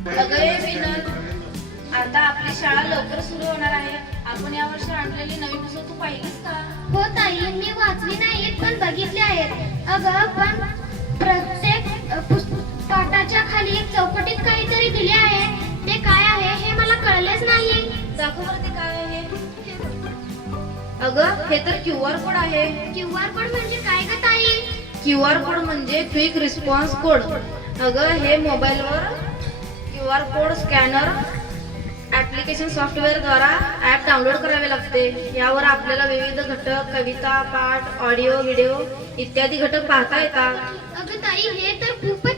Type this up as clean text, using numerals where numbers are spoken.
अगं विनोद, आता आपली शाळा लवकर सुरू होणार आहे. आपण या वर्षी आणलेली नवीन पुस्तक तू पाहिलीस का? हो ताई, मी वाचली नाहीत पण बघितले आहेत. अगं पण प्रत्येक पाठाच्या खाली एक चौकटीत काहीतरी दिले आहे. ते काय आहे हे मला कळलेच नाही. दाखव बरं ते काय आहे. अगं हे तर QR कोड आहे. QR कोड म्हणजे काय ग ताई? QR कोड म्हणजे क्विक रिस्पॉन्स कोड. अगं हे मोबाईलवर QR code scanner application software द्वारा ऍप डाउनलोड करावे लागते. यावर आपल्याला विविध घटक, कविता, पाठ, ऑडिओ, व्हिडिओ इत्यादी घटक पाहता येतात. अगं ताई, हे तर खूपच